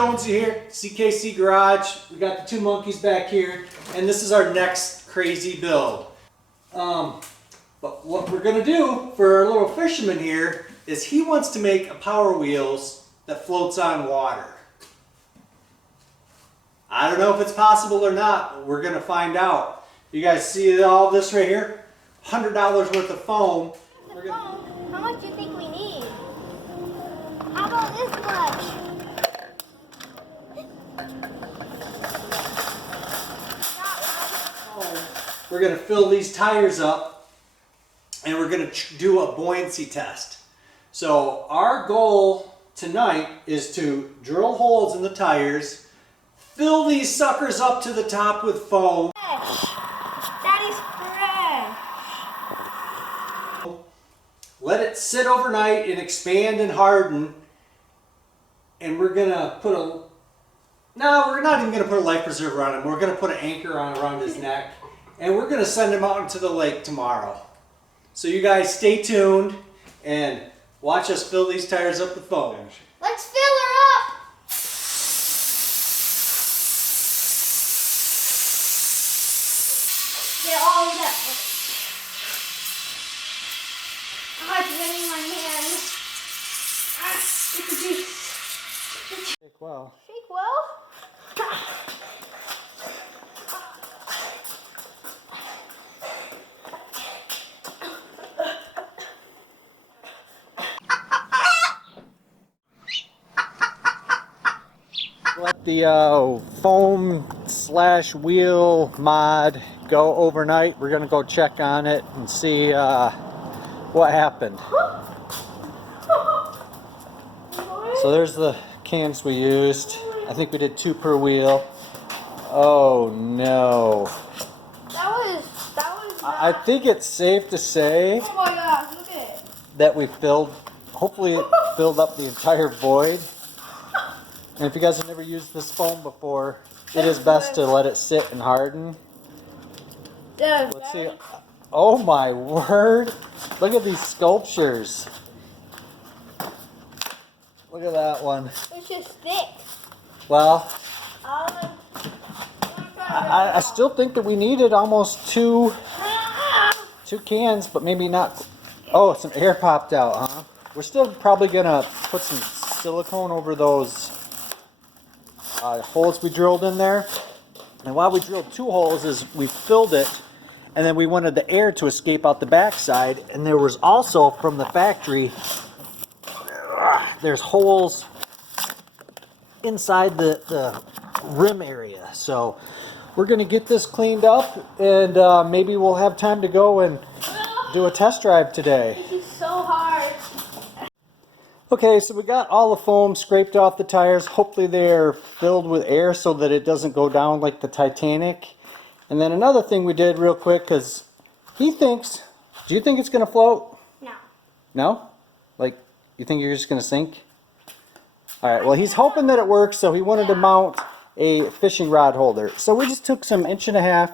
Jonesy here, CKC Garage. We got the two monkeys back here, and this is our next crazy build. But what we're gonna do for our little fisherman here is he wants to make a Power Wheels that floats on water. I don't know if it's possible or not, but we're gonna find out. You guys see all this right here? $100 worth of foam. How much do you think we need? How about this much? We're gonna fill these tires up and we're gonna do a buoyancy test. So our goal tonight is to drill holes in the tires, fill these suckers up to the top with foam. Fresh. That is fresh. Let it sit overnight and expand and harden. And we're gonna put a, no, we're not even gonna put a life preserver on him. We're gonna put an anchor on around his neck. And we're gonna send him out into the lake tomorrow. So you guys stay tuned and watch us fill these tires up with foam. Let's fill her up. Get all of that. Oh, it's getting in my hand. It's a juice. Shake well. Shake well. Let the foam slash wheel mod go overnight. We're gonna go check on it and see what happened. So there's the cans we used. I think we did 2 per wheel. Oh no. That was I think it's safe to say oh my gosh, look at it. that we hopefully it filled up the entire void. And if you guys have never used this foam before, it is best to let it sit and harden. Let's see. Oh my word. Look at these sculptures. Look at that one. It's just thick. Well, I still think that we needed almost two cans, but maybe not. Oh, some air popped out, huh? We're still probably gonna put some silicone over those holes we drilled in there. And while we drilled 2 holes is we filled it, and then we wanted the air to escape out the backside. And there was also from the factory, there's holes inside the rim area. So we're gonna get this cleaned up, and maybe we'll have time to go and do a test drive today. This is so hard. Okay, so we got all the foam scraped off the tires. Hopefully they're filled with air so that it doesn't go down like the Titanic. And then another thing we did real quick, because he thinks, do you think it's going to float? No. No? Like, you think you're just going to sink? Alright, well he's hoping that it works, so he wanted to mount a fishing rod holder. So we just took some 1.5"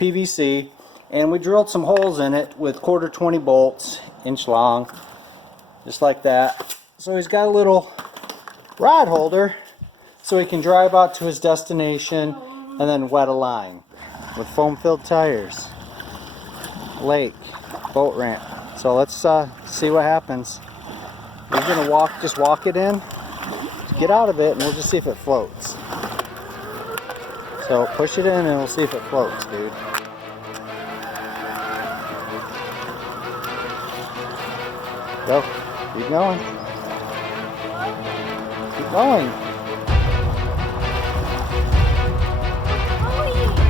PVC and we drilled some holes in it with 1/4 bolts, inch long, just like that. So he's got a little rod holder so he can drive out to his destination and then wet a line with foam filled tires. Lake, boat ramp. So let's see what happens. We're gonna just walk it in, get out of it, and we'll just see if it floats. So push it in and we'll see if it floats, dude. Go, keep going. Keep going.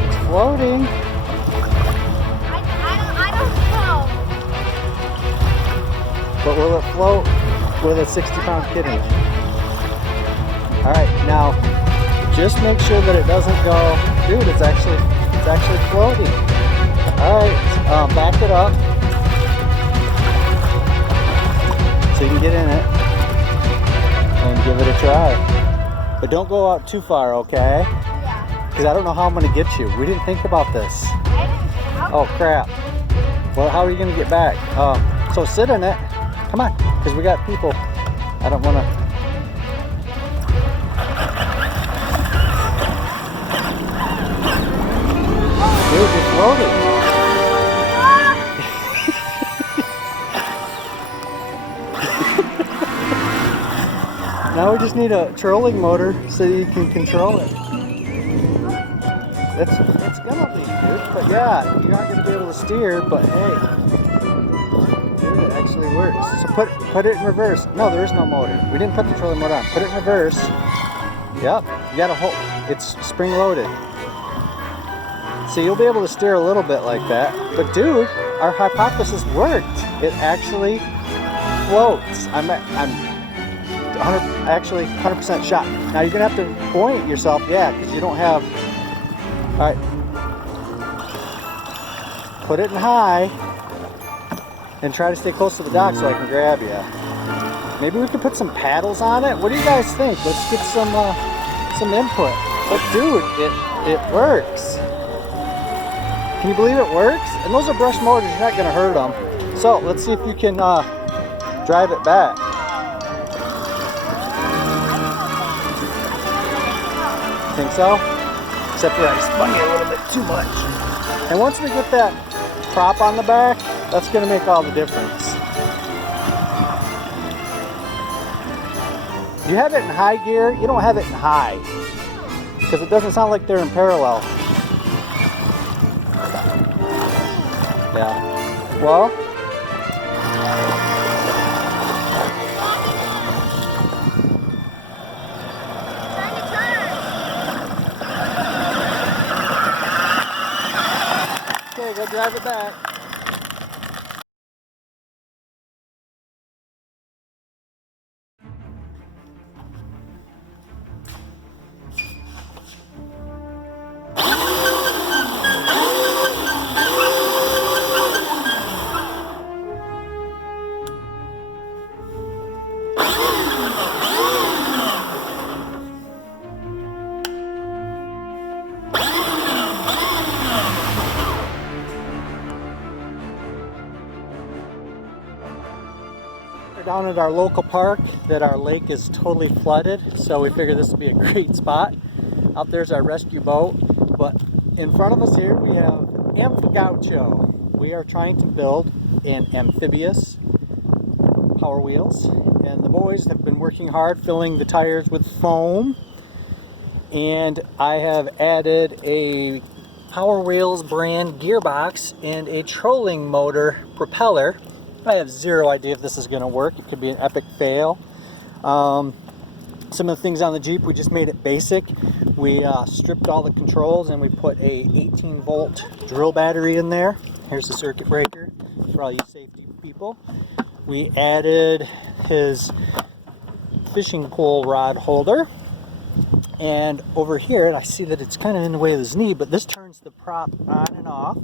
It's floating. I don't know. But will it float with a 60-pound kitten? Alright, now just make sure that it doesn't go. Dude, it's actually floating. Alright, back it up so you can get in it and give it a try. But don't go out too far, okay? Yeah. Because I don't know how I'm going to get you. We didn't think about this. Oh crap. Well, how are you going to get back? So sit in it. Come on, because we got people. I don't want to. loaded. Now we just need a trolling motor so you can control it. It's gonna leak, dude. But yeah, you're not gonna be able to steer. But hey, dude, it actually works. So put it in reverse. No, there is no motor. We didn't put the trolling motor on. Put it in reverse. Yep, you gotta hold. It's spring loaded. So you'll be able to steer a little bit like that. But dude, our hypothesis worked. It actually floats. I'm 100% shot. Now you're gonna have to point yourself, yeah, because you don't have. All right, put it in high and try to stay close to the dock so I can grab you. Maybe we could put some paddles on it. What do you guys think? Let's get some input. But dude, it works. Can you believe it works? And those are brush motors. You're not gonna hurt them. So let's see if you can drive it back. Think so? Except for I spun you a little bit too much. And once we get that prop on the back, that's gonna make all the difference. You have it in high gear, you don't have it in high. Because it doesn't sound like they're in parallel. Yeah. Well, okay, go drive it back. Down at our local park that our lake is totally flooded, so we figured this would be a great spot. Out there's our rescue boat, but in front of us here we have Gaucho. We are trying to build an amphibious power wheels, and the boys have been working hard filling the tires with foam, and I have added a Power Wheels brand gearbox and a trolling motor propeller. I have zero idea if this is going to work. It could be an epic fail. Some of the things on the Jeep, we just made it basic. We stripped all the controls and we put a 18-volt drill battery in there. Here's the circuit breaker for all you safety people. We added his fishing pole rod holder. And over here, I see that it's kind of in the way of his knee, but this turns the prop on and off.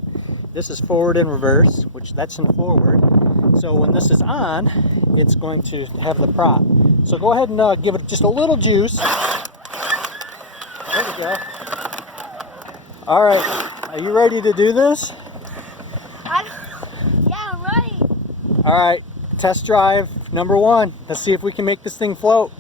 This is forward and reverse, which that's in forward. So when this is on, it's going to have the prop. So go ahead and give it just a little juice. There we go. All right, are you ready to do this? Yeah, I'm ready. All right, test drive number 1. Let's see if we can make this thing float.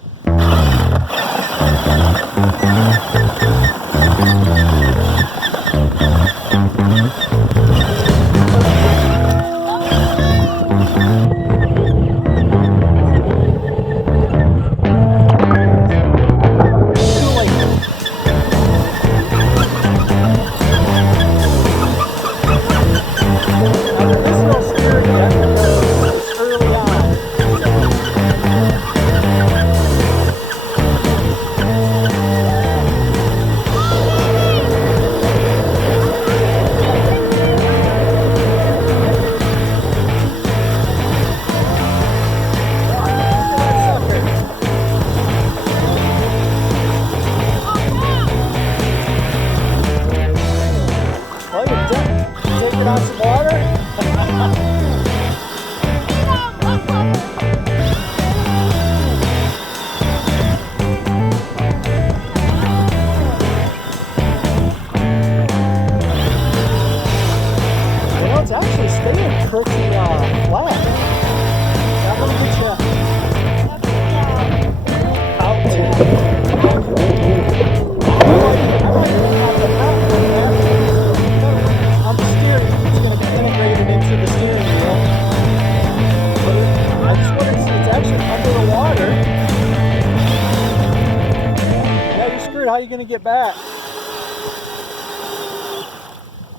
you gonna get back?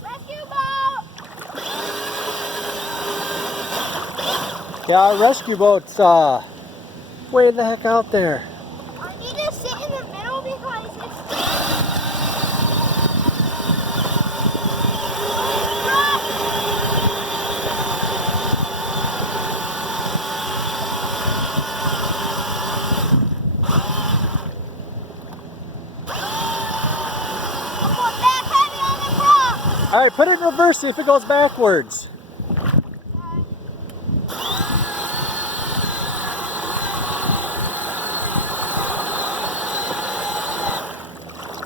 Rescue boat! Yeah, our rescue boat's way the heck out there. I need to sit in the middle because it's... I'm going back heavy on the prop! Alright, put it in reverse, see if it goes backwards.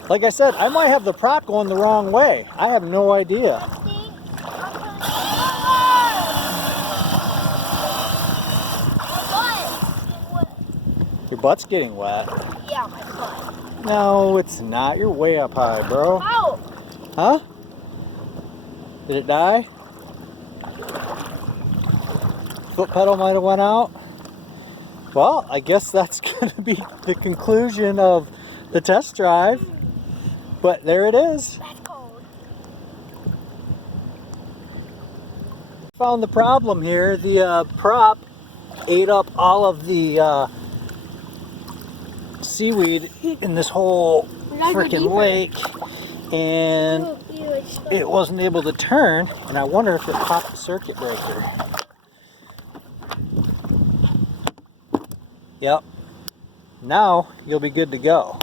Like I said, I might have the prop going the wrong way. I have no idea. I think I'm Your butt's getting wet. yeah, my butt. No, it's not. You're way up high, bro. Ow! Huh? Did it die? Foot pedal might have went out. Well, I guess that's going to be the conclusion of the test drive. But there it is. That's cold. Found the problem here. The prop ate up all of the seaweed in this whole freaking lake, and it wasn't able to turn, and I wonder if it popped the circuit breaker. Yep. Now you'll be good to go.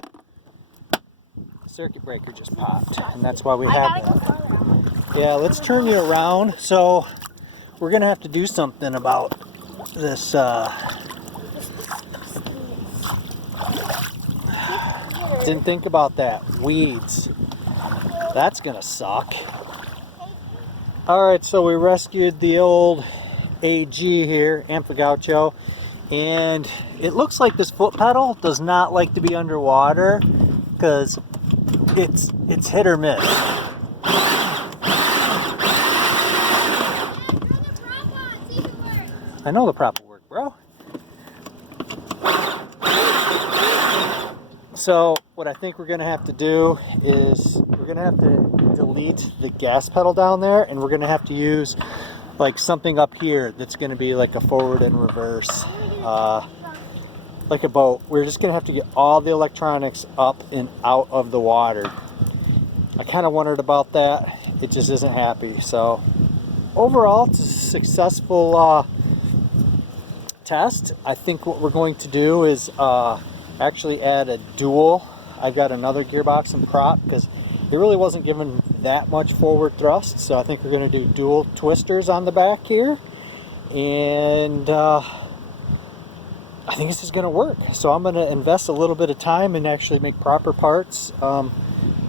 Circuit breaker just popped, and that's why we have that. Yeah, let's turn you around. So we're gonna have to do something about this didn't think about that. Weeds. That's gonna suck. Alright, so we rescued the old AG here, Gaucho, and it looks like this foot pedal does not like to be underwater because it's hit or miss. I know the prop will work, bro. So what I think we're gonna have to do is we're gonna have to delete the gas pedal down there, and we're gonna have to use like something up here that's gonna be like a forward and reverse, like a boat. We're just gonna have to get all the electronics up and out of the water. I kind of wondered about that. It just isn't happy. So overall, it's a successful test. I think what we're going to do is actually add a dual. I've got another gearbox and prop because it really wasn't given that much forward thrust. So I think we're going to do dual twisters on the back here, and I think this is going to work. So I'm going to invest a little bit of time and actually make proper parts. I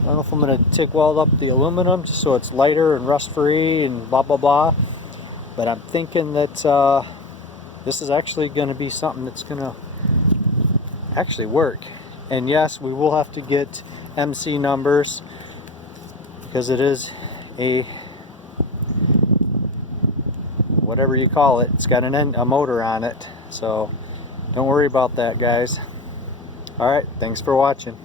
don't know if I'm going to TIG weld up the aluminum just so it's lighter and rust free and blah blah blah, but I'm thinking that this is actually going to be something that's going to actually work. And yes, we will have to get MC numbers because it is a whatever you call it. It's got a motor on it, so don't worry about that, guys. Alright, thanks for watching.